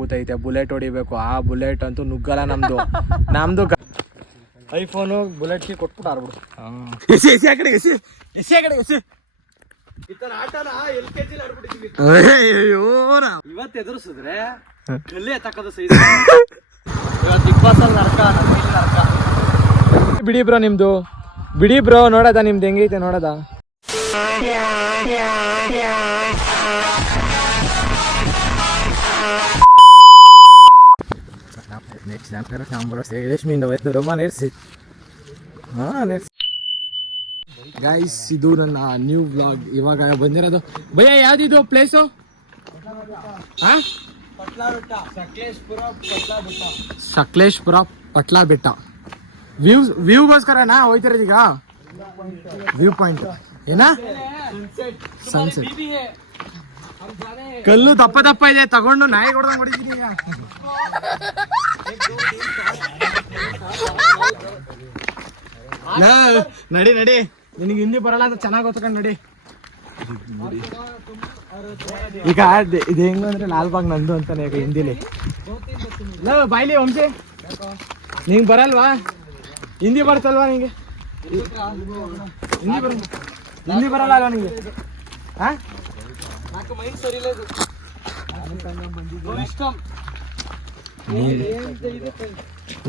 ಕೂತೈತೆ, bullet ಹೊಡಿಬೇಕು. ಆ bullet ಅಂತೂ ನುಗ್ಗಲ್ಲ ನಮ್ದು. ನಮ್ದು ಐಫೋನು ಬುಲೆಟ್ ಕೀ ಕೊಟ್ಬಿಟ್ಟು ಆಡ್ಬಿಡು. ಇವತ್ತು ಎದುರಿಸಿದ್ರೆ ಕಲ್ಲೇ ತಕ್ಕದು ಸೈಜ್. ಇವತ್ತು ಬಿಗ್ ಬಾಸ್ ಅಲ್ಲಿ ನಡ್ಕ ಬಿಡಿ ಬ್ರೋ, ನಿಮ್ದು ಬಿಡಿ ಬ್ರೋ. ನೋಡದ ನಿಮ್ದು ಹೆಂಗೈತೆ ನೋಡದ. ಗೈಸ್, ಇದು ನನ್ನ ನ್ಯೂ ವ್ಲಾಗ್. ಇವಾಗ ಬಂದಿರೋದು. ಭಯ್ಯ, ಯಾವ್ದಿದು ಪ್ಲೇಸು? ಸಕಲೇಶ್ಪುರ ಪಟ್ಲಾ ಬೆಟ್ಟ. ವ್ಯೂಗೋಸ್ಕರನಾ ಹೋಯ್ತಿರೋದೀಗ? ವ್ಯೂ ಪಾಯಿಂಟ್ ಏನ? ಸನ್ಸೆಟ್. ಕಲ್ಲು ದಪ್ಪ ದಪ್ಪ ಇದೆ, ತಗೊಂಡು ನಾಯಿ ಹೊಡೆದಂಗ್ ಹೊಡಿತೀನಿ ಈಗ. ನಡಿ ನಡಿ, ನಿನಗೆ ಹಿಂದಿ ಬರಲ್ಲ ಅಂತ ಚೆನ್ನಾಗಿ ಗೊತ್ಕೊಂಡು ನಡಿ. ಈಗ ಇದು ಹೆಂಗ ಅಂದ್ರೆ ಲಾಲ್ಬಾಗ್ ನಂದು ಅಂತಾನೆ ಈಗ ಹಿಂದಿಲಿ. ಬಾಯ್ಲಿ ವಂಶಿ, ನಿಂಗೆ ಬರಲ್ವಾ? ಹಿಂದಿ ಬರ್ತಲ್ವಾ ನಿಂಗೆ? ಹಿಂದಿ ಬರಲ್ಲ ಅಲ್ವಾ ನಿಂಗೆ?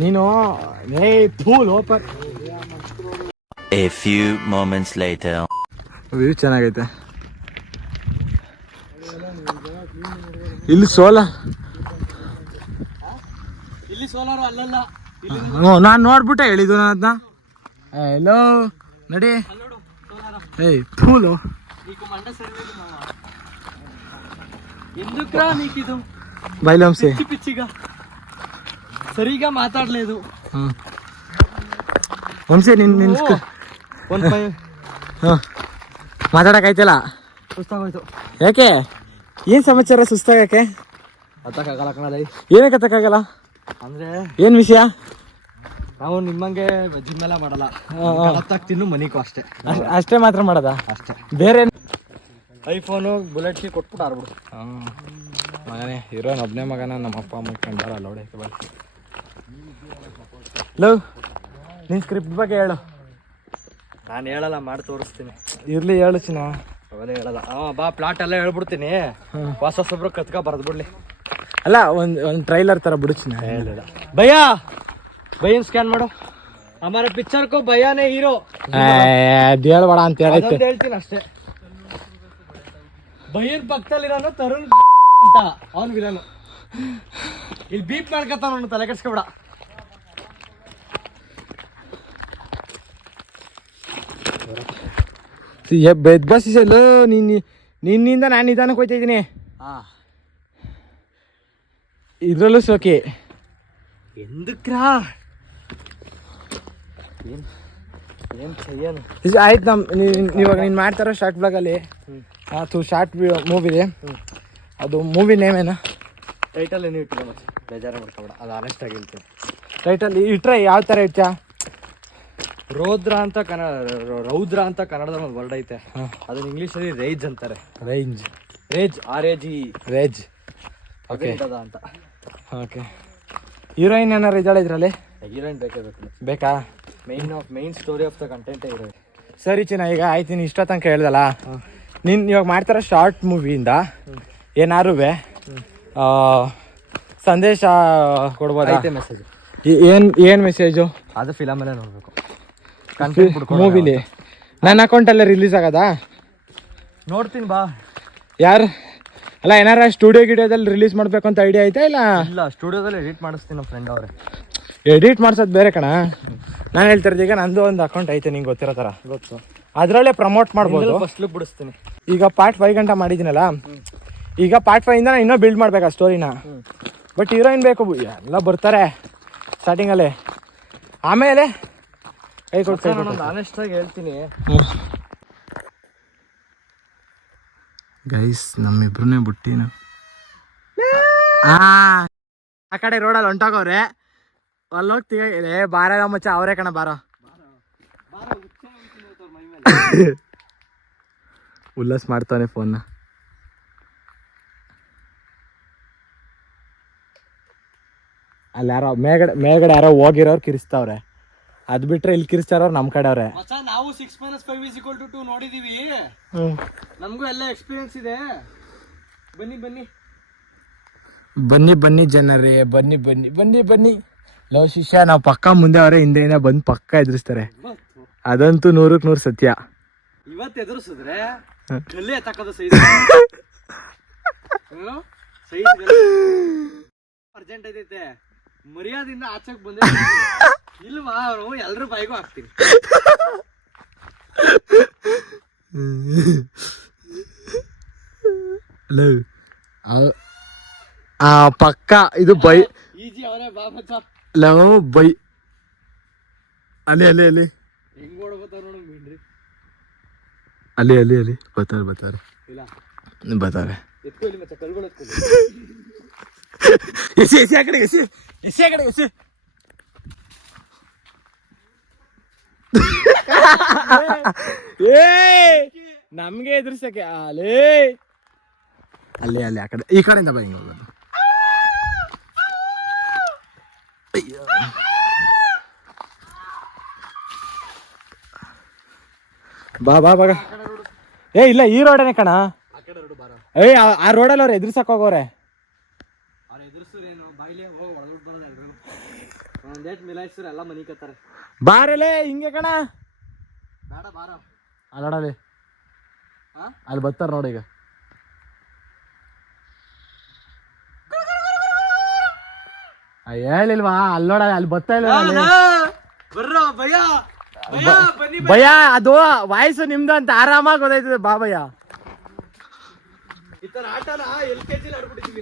ನೀನು ಓಪರ್. A few moments later. View ಚೆನ್ನಾಗೈತೆ. ಇಲ್ಲಿ ಸೋಲಾರು ಅಲ್ಲಲ್ಲ. ನಾನು ನೋಡ್ಬಿಟ್ಟೆ ಹೇಳಿದ್ದು ನಾನು ಅದನ್ನ. ಎಲ್ಲೋ ನಡಿ. ಫೂಲು ಬೈಲಂಸಿ ಪಿಚ್ಚಿಗ ಸರಿಗ ಮಾತಾಡ್ಲೇದು. ವಂಶಿ ನಿನ್ ಮಾತಾಡಕ್ಕಾಯ್ತಲ್ಲ? ಸುಸ್ತಾಗೋಯ್ತು. ಯಾಕೆ? ಏನ್ ಸಮಾಚಾರ? ಸುಸ್ತಾಗಕ್ಕೆ ಹತ್ತಕ್ಕಾಗಲ್ಲ ಕಣಲ್ಲ. ಏನಕ್ಕೆ ಹತ್ತಕ್ಕಾಗಲ್ಲ ಅಂದ್ರೆ ಏನ್ ವಿಷಯ? ನಾವು ನಿಮ್ಮಂಗೆ ಜಿಮ್ ಎಲ್ಲ ಮಾಡಲ್ಲ. ಹತ್ತಾಕ್ ತಿನ್ನು ಮನಿಗೂ ಅಷ್ಟೇ. ಅಷ್ಟೇ ಮಾತ್ರ ಮಾಡದ? ಅಷ್ಟೇ, ಬೇರೆ. ಐಫೋನು ಬುಲೆಟ್ ಕೀ ಕೊಟ್ಬಿಟ್ಟು ಆಡ್ಬಿಡು. ಮಗನೇ ಇರೋನ್ ಒಬ್ಬನೇ ಮಗನ. ನಮ್ಮ ಅಪ್ಪ ಅಮ್ಮ ಕಂಡಾರ ಲೋಡೆ. ಲವ್, ನಿನ್ ಸ್ಕ್ರಿಪ್ಟ್ ಬಗ್ಗೆ ಹೇಳು. ನಾನು ಹೇಳಲ್ಲ, ಮಾಡಿ ತೋರಿಸ್ತೀನಿ. ಇರ್ಲಿ, ಹೇಳು ಚಿನ್ನ. ಅವೆಲ್ಲ ಹೇಳಲ್ಲ. ಬಾ, ಪ್ಲಾಟ್ ಎಲ್ಲ ಹೇಳ್ಬಿಡ್ತೀನಿ. ಹೊಸೊಬ್ರು ಕತ್ಕ ಬರ್ದ್ಬಿಡ್ಲಿ. ಅಲ್ಲ, ಒಂದು ಟ್ರೈಲರ್ ತರ ಬಿಡು ಚಿನ್ನ. ಹೇಳಿಲ್ಲ ಭಯ್ಯ. ಭಯ್ಯನ್ ಸ್ಕ್ಯಾನ್ ಮಾಡು. ಹಮಾರ ಪಿಕ್ಚರ್ ಕೋ ಭಯ್ಯನೇ ಹೀರೋ. ಅದು ಹೇಳ್ಬೇಡ ಅಂತ ಹೇಳ್ತೀನಿ ಅಷ್ಟೇ. ಭಯ್ಯನ್ ಪಕ್ಕದಲ್ಲಿರೋನು ತರುಣ್ ಅಂತ, ಅವ್ನು ವಿಲನು. ಇಲ್ಲಿ ಬೀಪ್ ಮಾಡ್ಕೊತಾನ, ತಲೆ ಕೆಡ್ಸ್ಕೊಬೇಡ. ಬಸ್ ನಿನ್ನಿಂದ ನಾನು ನಿಧಾನಕ್ಕೆ ಹೋಗ್ತಾ ಇದ್ದೀನಿ. ಇದ್ರಲ್ಲೂ ಸೋಕೆ ಎಂದಕ್ರಾ ಆಯ್ತು. ಇವಾಗ ನೀನು ಮಾಡ್ತಾರೋ ಶಾರ್ಟ್ ಬ್ಲಾಗಲ್ಲಿ ಶಾರ್ಟ್ ಮೂವಿದೆ. ಅದು ಮೂವಿ ನೇಮ್ ಏನು? ಟೈಟಲ್ ಏನು ಇಟ್ಟಿಲ್ಲ ಮತ್ತೆ, ಬೇಜಾರು ಮಾಡ್ಕೊಬೇಡ. ಅದು ಆನೆಸ್ಟ್ ಆಗಿ ಹೇಳ್ತೀನಿ. ಟೈಟಲ್ ಇಟ್ರೆ ಯಾವ ಥರ ಇಟ್ಟ? ರೌದ್ರ ಅಂತ ರೌದ್ರ ಅಂತ ಕನ್ನಡದಲ್ಲಿ ಒಂದು ವರ್ಡ್ ಐತೆ. ಅದನ್ನ ಇಂಗ್ಲೀಷಲ್ಲಿ ರೇಜ್ ಅಂತಾರೆ. ರೇಜ್ RAGE ರೇಜ್. ಓಕೆ ಅಂತ. ಓಕೆ, ಹೀರೋಯಿನ್ ಏನಾರು ಇದ್ದಾಳೆ ಇದರಲ್ಲಿ? ಹೀರೋಯಿನ್ ಬೇಕಾ? Main story of the content ಇರೋದು. ಸರಿ ಚಿನ್ನ, ಈಗ ಆಯ್ತು. ನೀನು ಇಷ್ಟ ತನಕ ಹೇಳ್ದಲ್ಲ, ನೀನು ಇವಾಗ ಮಾಡ್ತಾರೋ ಶಾರ್ಟ್ ಮೂವಿಯಿಂದ ಏನಾರು ಸಂದೇಶ ಕೊಡ್ಬೋದಾ? ಮೆಸೇಜ್ ಏನು ಮೆಸೇಜು? ಅದು ಫಿಲಮಲ್ಲೇ ನೋಡಬೇಕು. ಮೂವಿಲಿ ನನ್ನ ಅಕೌಂಟಲ್ಲೇ ರಿಲೀಸ್ ಆಗದಾ? ನೋಡ್ತೀನಿ ಬಾ. ಯಾರು ಅಲ್ಲ, ಏನಾರ ಸ್ಟುಡಿಯೋದಲ್ಲಿ ರಿಲೀಸ್ ಮಾಡಬೇಕು ಅಂತ ಐಡಿಯಾ ಐತಾ? ಇಲ್ಲ, ಸ್ಟುಡಿಯೋದಲ್ಲಿ ಎಡಿಟ್ ಮಾಡಿಸ್ತೀನಿ. ನಮ್ಮ ಫ್ರೆಂಡ್ ಅವರೇ ಎಡಿಟ್ ಮಾಡ್ಸೋದು ಬೇರೆ ಕಣ. ನಾನು ಹೇಳ್ತಿರೋದು, ಈಗ ನಂದು ಒಂದು ಅಕೌಂಟ್ ಐತೆ, ನಿಂಗೆ ಗೊತ್ತಿರೋ ಥರ. ಗೊತ್ತು. ಅದರಲ್ಲೇ ಪ್ರಮೋಟ್ ಮಾಡ್ಬೋದು. ಫಸ್ಟ್ ಲುಕ್ ಬಿಡಿಸ್ತೀನಿ. ಈಗ ಪಾರ್ಟ್ 5 ಗಂಟೆ ಮಾಡಿದ್ದೀನಲ್ಲ, ಈಗ ಪಾರ್ಟ್ 5 ಇಂದ ನಾನು ಇನ್ನೂ ಬಿಲ್ಡ್ ಮಾಡ್ಬೇಕು ಆ ಸ್ಟೋರಿನ. ಬಟ್ ಹೀರೋಯಿನ್ ಬೇಕು, ಎಲ್ಲ ಬರ್ತಾರೆ ಸ್ಟಾರ್ಟಿಂಗಲ್ಲಿ. ಆಮೇಲೆ ಕೈ ಕೊಡ್ತೀನಿ. ಆನೆಸ್ಟ್ ಆಗಿ ಹೇಳ್ತೀನಿ ಗೈಸ್, ನಮ್ಮಿಬ್ರನ್ನೇ ಬಿಟ್ಟಿನ ಆ ಕಡೆ ರೋಡಲ್ಲಿ ಹೊಂಟೋಗವ್ರೆ. ಅಲ್ಲಿ ಹೋಗ್ತೀವಿ. ಬಾರ ಮಚ್ಚ, ಅವರೇ ಕಣ, ಬಾರ. ಉಲ್ಲಾಸ್ ಮಾಡ್ತಾನೆ ಫೋನ್ನ. ಅಲ್ಲಿ ಯಾರೋ ಮೇಲ್ಗಡೆ ಯಾರೋ ಹೋಗಿರೋರು ಕಿರಿಸ್ತಾವ್ರೆ. ಅದ್ ಬಿಟ್ರೆ ಇಲ್ಲಿ ಕಿರಿಸ್ತಾರವ್ರು ನಮ್ಮ ಕಡೆ ಅವ್ರೆ. ನಾವು 6 - 5 = 2 ನೋಡಿದೀವಿ. ನಮಗೂ ಎಲ್ಲ ಎಕ್ಸ್ಪೀರಿಯನ್ಸ್ ಇದೆ. ಬನ್ನಿ ಜನರೇ, ಬನ್ನಿ. ಲವ್ ಶಿಷ್ಯ ನಾವು ಪಕ್ಕ ಮುಂದೆ ಅವರೇ, ಹಿಂದೆಯಿಂದ ಬಂದು ಪಕ್ಕ ಎದುರಿಸ್ತಾರೆ. ಅದಂತೂ 100ಕ್ಕೆ 100 ಸತ್ಯ. ಇವತ್ತು ಎದುರಿಸಿದ್ರೆ ಗಲ್ಲಿ ಎತ್ತಕ್ಕದ ಸೈಜ್ ಅರ್ಜೆಂಟ್ ಐತೈತೆ. ಮರ್ಯಾದಿಂದ ಆಚೆಗೆ ಬಂದೆ ಇಲ್ವಾ ಅವರು ಎಲ್ರು ಬಾಯಿಗೂ ಹಾಕ್ತೀನಿ. ಪಕ್ಕ ಇದು ಬೈ ಈಜಿ ಅವರೇ ಬಾಬಾ ಲವ್ ಬೈ ಅಲ್ಲಿ ಹೆಂಗ್ ಓಡಬತ್ತಾರ ನೋಡ ಮೀನ್ರಿ. ಅಲ್ಲಿ ಬರ್ತಾರೆ ಇಲ್ಲ ಬರ್ತಾರೆ. ಎತ್ಕೊ ಇಲ್ಲಿ ಮತ್ತೆ ಕಲ್ಗಳು ಎತ್ಕೊ. ಎಸಿ ಆ ಕಡೆ ಎಸಿ ನಮ್ಗೆ ಎದುರ್ಸಕ್ಕೆ ಅಲ್ಲಿ ಆ ಕಡೆ ಈ ಕಡೆಯಿಂದ ಬಾ. ಹಿಂಗೆ ಹೋಗೋದು. ಬಾ ಇಲ್ಲ ಈ ರೋಡನೇ ಕಣ. ಆ ರೋಡಲ್ಲಿ ಅವ್ರು ಎದುರ್ಸಕ್ ಹೋಗೋರೆ. ಅವ್ರು ಎದುರ್ಸುರೇನು ಬಾಯಿಲೆ ಹೋಗಿ ಹೊಡೆದ್ಬಿಟ್ಟು ಬರೋದು ಎಲ್ರು. ಒಂದೇಟ್ ಮಿಲಾಯಿಸ್ರು ಎಲ್ಲ ಮನಿ ಕತ್ತಾರೆ. ಬಾರಲೇ ಹಿಂಗೆ ಕಣ. ಬೇಡ ಬಾರ ಅಲ್ಲಡಲಿ ಅಲ್ಲಿ ಬರ್ತಾರ ನೋಡಿ. ಈಗ ಹೇಳಿಲ್ವಾ ಅಲ್ಲೋಡ ಅಲ್ಲಿ ಬರ್ತಾ ಇಲ್ಲ. ಬರ್ರೋ ಭಯ ಭಯ ಅದು ವಾಯ್ಸು ನಿಮ್ದು ಅಂತ ಆರಾಮಾಗಿ ಗೊತ್ತಾಯ್ತದೆ. ಬಾ ಭಯ ಈ ತರ ಆಟನ LKG ಆಡ್ಬಿಟ್ಟಿದ್ವಿ.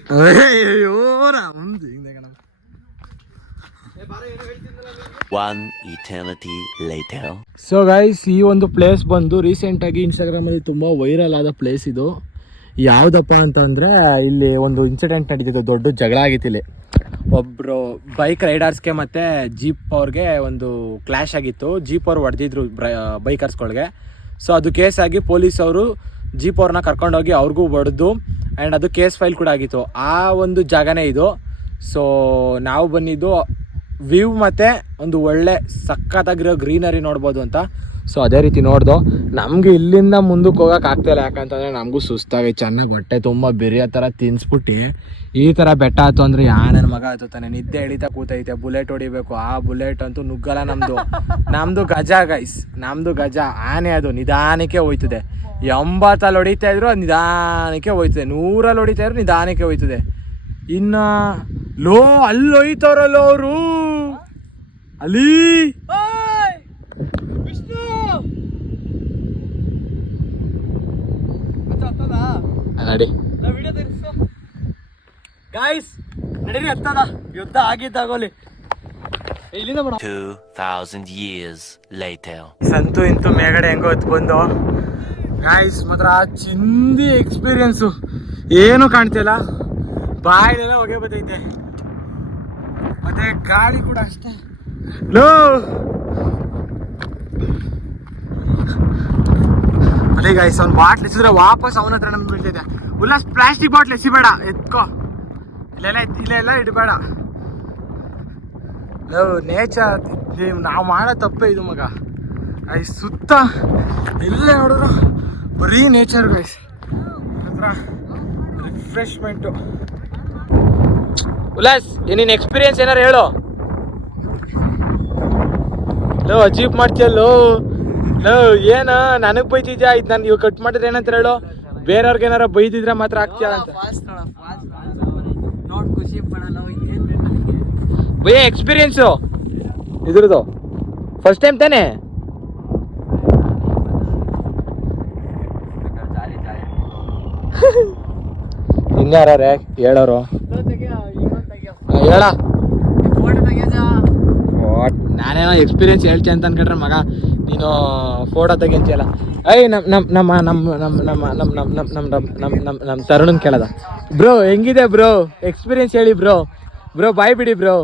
One eternity later. So guys, ಈ ಒಂದು ಪ್ಲೇಸ್ ಬಂದು ರೀಸೆಂಟ್ ಆಗಿ ಇನ್ಸ್ಟಾಗ್ರಾಮ್ ಅಲ್ಲಿ ತುಂಬಾ ವೈರಲ್ ಆದ ಪ್ಲೇಸ್ ಇದು. ಯಾವ್ದಪ್ಪ ಅಂತಂದ್ರೆ ಇಲ್ಲಿ ಒಂದು ಇನ್ಸಿಡೆಂಟ್ ನಡೀತಿತ್ತು, ದೊಡ್ಡ ಜಗಳ ಆಗಿತ್ತು. ಇಲ್ಲಿ ಒಬ್ರು ಬೈಕ್ ರೈಡರ್ಸ್ಗೆ ಮತ್ತೆ ಜೀಪ್ ಅವ್ರಿಗೆ ಒಂದು ಕ್ಲಾಶ್ ಆಗಿತ್ತು. ಜೀಪ್ ಅವ್ರು ಹೊಡೆದಿದ್ರು ಬೈಕರ್ಸ್ಗಳಿಗೆ. ಸೊ ಅದು ಕೇಸ್ ಆಗಿ ಪೊಲೀಸ್ ಅವರು ಜೀಪ್ ಅವ್ರನ್ನ ಕರ್ಕೊಂಡೋಗಿ ಅವ್ರಿಗೂ ಹೊಡೆದು ಆ್ಯಂಡ್ ಅದು ಕೇಸ್ ಫೈಲ್ ಕೂಡ ಆಗಿತ್ತು. ಆ ಒಂದು ಜಾಗನೇ ಇದು. ಸೊ ನಾವು ಬಂದಿದ್ದು ವ್ಯೂ ಮತ್ತು ಒಂದು ಒಳ್ಳೆ ಸಖತ್ತಾಗಿರೋ ಗ್ರೀನರಿ ನೋಡ್ಬೋದು ಅಂತ. ಸೊ ಅದೇ ರೀತಿ ನೋಡ್ದು. ನಮಗೆ ಇಲ್ಲಿಂದ ಮುಂದಕ್ಕೆ ಹೋಗೋಕೆ ಆಗ್ತಾಯಿಲ್ಲ, ಯಾಕಂತಂದರೆ ನಮಗೂ ಸುಸ್ತಾಗಿ ಚೆನ್ನಾಗಿ ಬಟ್ಟೆ ತುಂಬ ಬಿರಿಯೋ ಥರ ತಿನ್ನಿಸ್ಬಿಟ್ಟು ಈ ಥರ ಬೆಟ್ಟ ಆಯ್ತು ಅಂದರೆ ನನ್ನ ಮಗ ಹತ್ತುತ್ತಾನೆ, ನಿದ್ದೆ ಎಳಿತಾ ಕೂತೈತೆ. ಬುಲೆಟ್ ಹೊಡಿಬೇಕು. ಆ ಬುಲೆಟ್ ಅಂತೂ ನುಗ್ಗಲ್ಲ. ನಮ್ಮದು ಗಜ ಗೈಸ್, ನಮ್ಮದು ಗಜ ಆನೆ. ಅದು ನಿಧಾನಕ್ಕೆ ಹೋಯ್ತದೆ. 80 ಹೊಡಿತಾ ಇದ್ರು ಅದು ನಿಧಾನಕ್ಕೆ ಹೋಯ್ತದೆ. 100 ಹೊಡಿತಾ ಇದ್ರು ನಿಧಾನಕ್ಕೆ ಹೋಯ್ತದೆ. ಇನ್ನು ಅಲ್ಲಿ ಹೋಯ್ತವ್ರಲ್ಲ ಅವರು, ಅಲ್ಲಿ ನಡಿ ಗಾಯ್ಸ್, ನಡೀರಿ ಹತ್ತದ. ಯುದ್ಧ ಆಗಿದ್ದಾಗೋಲಿ ಇಲ್ಲಿಂದ 2000 years later. ಸಂತು ಇಂತು ಮೇಗಡೆ ಹೆಂಗೋ ಹೊತ್ತು ಬಂದು ಗಾಯ್ಸ್, ಮಾತ್ರ ಚಿಂದಿ ಎಕ್ಸ್ಪೀರಿಯನ್ಸು. ಏನು ಕಾಣ್ತಿಲ್ಲ, ಬಾಯಿಲೆಲ್ಲ ಹೊಗೆ ಬರ್ತೈತೆ. ಮತ್ತೆ ಗಾಳಿ ಕೂಡ ಅಷ್ಟೇ. ಅದೇ ಗಾಯ್ಸ್, ಅವ್ನು ಬಾಟ್ಲ್ ಎಸಿದ್ರೆ ವಾಪಸ್ ಅವನ ಹತ್ರ ನಮ್ಗೆ ಬೀಳ್ತೈತೆ. ಉಲ್ಲಾಸ್ ಪ್ಲಾಸ್ಟಿಕ್ ಬಾಟ್ಲ್ ಎಸಿಬೇಡ, ಎತ್ಕೋ. ಇಲ್ಲೆಲ್ಲ ಇಡಬೇಡ. ನೇಚರ್ ನಾವು ಮಾಡೋ ತಪ್ಪೇ ಇದು ಮಗ. ಗೈಸ್ ಸುತ್ತ ಎಲ್ಲೇ ನೋಡಿದ್ರು ಬರೀ ನೇಚರ್ ಗೈಸ್. ಹತ್ರ ರಿಫ್ರೆಶ್ಮೆಂಟು. ಉಲ್ಲಾಸ್, ನಿನ್ನ ಎಕ್ಸ್ಪೀರಿಯನ್ಸ್ ಏನಾರು ಹೇಳು. ಅಜೀಬ್ ಮಾಡ್ತೀಯಲ್ಲೋ. ಏನು ನನಗೆ ಬೈತಿದ್ಯಾ? ಇದು ನಾನು ಇವಾಗ ಕಟ್ ಮಾಡಿದ್ರೆ ಏನಂತ ಹೇಳು. ಬೇರೆಯವ್ರಿಗೆ ಏನಾರ ಬೈದಿದ್ರೆ ಮಾತ್ರ ಆಗ್ತೀಯ ಅಂತ. ಭಯ ಎಕ್ಸ್ಪೀರಿಯನ್ಸು ಇದ್ರದ್ದು ಫಸ್ಟ್ ಟೈಮ್ ತಾನೇ? ಇನ್ಯಾರೇ ಹೇಳೋರು? ಹೇಳ. ನಾನೇನೋ ಎಕ್ಸ್ಪೀರಿಯನ್ಸ್ ಹೇಳ್ತೀನಿ ಅಂತ ಅನ್ಕೊಂಡ್ರೆ ಮಗ ನೀನು ಫೋಟೋ ತೆಗಿಂತಿಯಲ್ಲ. ನಮ್ಮ ತರುಣನ್ ಕೇಳದ. ಬ್ರೋ ಹೆಂಗಿದೆ ಬ್ರೋ ಎಕ್ಸ್ಪೀರಿಯನ್ಸ್ ಹೇಳಿ ಬ್ರೋ. ಬಾಯ್ ಬಿಡಿ ಬ್ರೋ,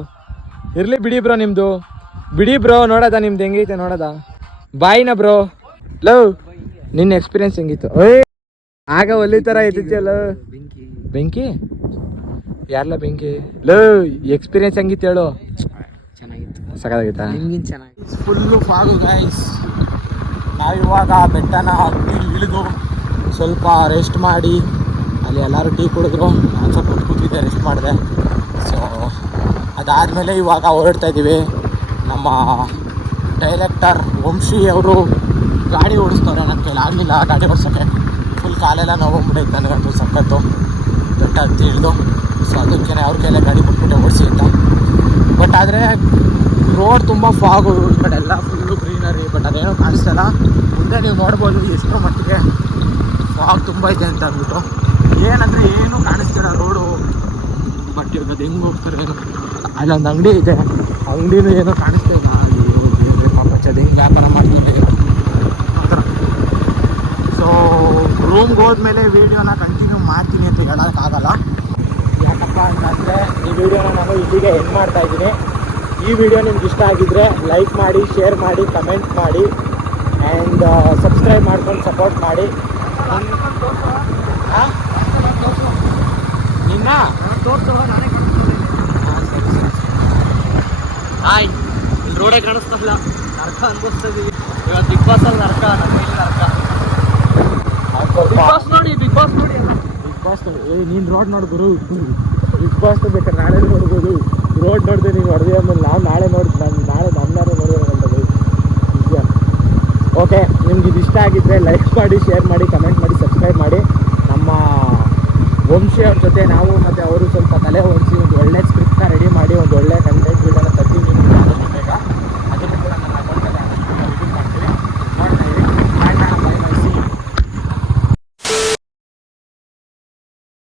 ಇರ್ಲಿ ಬಿಡಿ ಬ್ರೋ, ನಿಮ್ದು ಬಿಡಿ ಬ್ರೋ. ನೋಡೋದ ನಿಮ್ದು ಹೆಂಗೈತೆ ನೋಡೋದ. ಬಾಯ್ನ ಬ್ರೋ. ನಿನ್ನ ಎಕ್ಸ್ಪೀರಿಯನ್ಸ್ ಹೆಂಗಿತ್ತು? ಆಗ ಒಲ್ಲಿ ಥರ ಇದ್ದಿತ್ತಲ್ಲ. ಬೆಂಕಿ ಯಾರ್ಲ ಬೆಂಕಿ ಲೋ ಎಕ್ಸ್ಪೀರಿಯನ್ಸ್ ಹೆಂಗಿತ್ತು ಹೇಳು ಚೆನ್ನಾಗಿತ್ತು ಸಖತ್ತಾಗಿತ್ತಾ ನಿಮ್ಗಿನ್ ಚೆನ್ನಾಗಿತ್ತು ಫುಲ್ಲು ಫಾಗು ಗೈಸ್ ನಾವಿವಾಗ ಬೆಟ್ಟನ ಹತ್ತಿ ಇಳಿದು ಸ್ವಲ್ಪ ರೆಸ್ಟ್ ಮಾಡಿ ಅಲ್ಲಿ ಎಲ್ಲರೂ ಟೀ ಕುಡಿದ್ರು ನಾನು ಸ್ವಲ್ಪ ಹೊತ್ತು ಕೂತಿದ್ದೆ ರೆಸ್ಟ್ ಮಾಡಿದೆ ಸೊ ಅದಾದಮೇಲೆ ಇವಾಗ ಹೊರಡ್ತಾ ಇದ್ದೀವಿ ನಮ್ಮ ಡೈರೆಕ್ಟರ್ ವಂಶಿ ಅವರು ಗಾಡಿ ಓಡಿಸ್ತವ್ರೆ ನನ್ನ ಕೈಲಿ ಆಗಲಿಲ್ಲ ಗಾಡಿ ಓಡಿಸೋಕ್ಕೆ ಫುಲ್ ಕಾಲೆಲ್ಲ ನೋವುಂಬಿಡೈತೆ ನನಗಂತೂ ಸಖತ್ತು ಬೆಟ್ಟ ಹತ್ತಿ ಇಳಿದು ಸೊ ಅದಕ್ಕೆ ಅವ್ರ ಕೈಲೇ ಗಾಡಿ ಕೊಟ್ಬಿಟ್ಟೆ ಓಡಿಸಿ ಅಂತ ಬಟ್ ಆದರೆ ರೋಡ್ ತುಂಬ ಫಾಗು ಈ ಕಡೆ ಎಲ್ಲ ಫುಲ್ಲು ಗ್ರೀನರಿ ಬಟ್ ಅದೇನೋ ಕಾಣಿಸ್ತಲ್ಲ ಮುಂದೆ ನೀವು ನೋಡ್ಬೋದು ಎಷ್ಟೋ ಮಟ್ಟಿಗೆ ಫಾಗ್ ತುಂಬ ಇದೆ ಅಂತ ಅಂದ್ಬಿಟ್ಟು ಏನಂದರೆ ಏನೂ ಕಾಣಿಸ್ತಿಲ್ಲ ರೋಡು ಬಟ್ ಇವಾಗ ಅದು ಹೆಂಗೆ ಹೋಗ್ತಾರೆ ಏನು ಅಲ್ಲೊಂದು ಅಂಗಡಿ ಇದೆ ಅಂಗಡಿನೂ ಏನೋ ಕಾಣಿಸ್ತಾ ಇಲ್ಲ ಬೇರೆ ಪಾಪಚ್ಚದು ಹೆಂಗೆ ವ್ಯಾಪಾರ ಮಾಡ್ತಿದ್ದೆ ಆ ಥರ ಸೊ ರೂಮ್ಗೆ ಹೋದ್ಮೇಲೆ ವೀಡಿಯೋನ ಕಂಟಿನ್ಯೂ ಮಾಡ್ತೀನಿ ಅಂತ ಹೇಳೋಕ್ಕಾಗಲ್ಲ ಯಾಕಪ್ಪ ಅಂತಂದರೆ ಈ ವಿಡಿಯೋನ ನಾನು ಇಲ್ಲಿಗೆ ಎಂಡ್ ಮಾಡ್ತಾ ಇದ್ದೀನಿ ಈ ವಿಡಿಯೋ ನಿಮ್ಗೆ ಇಷ್ಟ ಆಗಿದ್ದರೆ ಲೈಕ್ ಮಾಡಿ ಶೇರ್ ಮಾಡಿ ಕಮೆಂಟ್ ಮಾಡಿ ಆ್ಯಂಡ್ ಸಬ್ಸ್ಕ್ರೈಬ್ ಮಾಡ್ಕೊಂಡು ಸಪೋರ್ಟ್ ಮಾಡಿ ನಿನ್ನ ಹಾಯ್ ಇಲ್ಲಿ ರೋಡೇ ಕಾಣಿಸ್ತಲ್ಲ ನರ್ಕ ಅನ್ಕೋಸ್ತಾ ಇದೀವಿ ಇವತ್ತು ಬಿಗ್ ಬಾಸ್ ಅಲ್ಲಿ ನರ್ಕ ನಮ್ಮ ಕೈಲಿ ನರ್ಕ ಬಿಗ್ ಬಾಸ್ ನೋಡಿ ಬಿಗ್ ಬಾಸ್ ನೀನು ರೋಡ್ ನೋಡು ಗುರು ಬಿಗ್ ಬಾಸ್ ಬೇಕಾದ್ರೆ ನಾಳೆ ನೋಡ್ಬೋದು ರೋಡ್ ನೋಡಿದೆ ನೀವು ಹೊಡೆದಿ ಆಮೇಲೆ ನಾವು ನಾಳೆ ನಾಳೆ ನಮ್ಮನ್ನಾರು ನೋಡೋದು ನಿಜ ಓಕೆ ನಿಮ್ಗೆ ಇದು ಇಷ್ಟ ಆಗಿದ್ದರೆ ಲೈಕ್ ಮಾಡಿ ಶೇರ್ ಮಾಡಿ ಕಮೆಂಟ್ ಮಾಡಿ ಸಬ್ಸ್ಕ್ರೈಬ್ ಮಾಡಿ ನಮ್ಮ ವಂಶಿ ಅವ್ರ ಜೊತೆ ನಾವು ಮತ್ತು ಅವರು ಸ್ವಲ್ಪ ತಲೆ ಓಡಿಸಿ ಒಂದು ಒಳ್ಳೆ ಸ್ಕ್ರಿಪ್ಟ್ನ ರೆಡಿ ಮಾಡಿ ಒಂದು ಒಳ್ಳೆ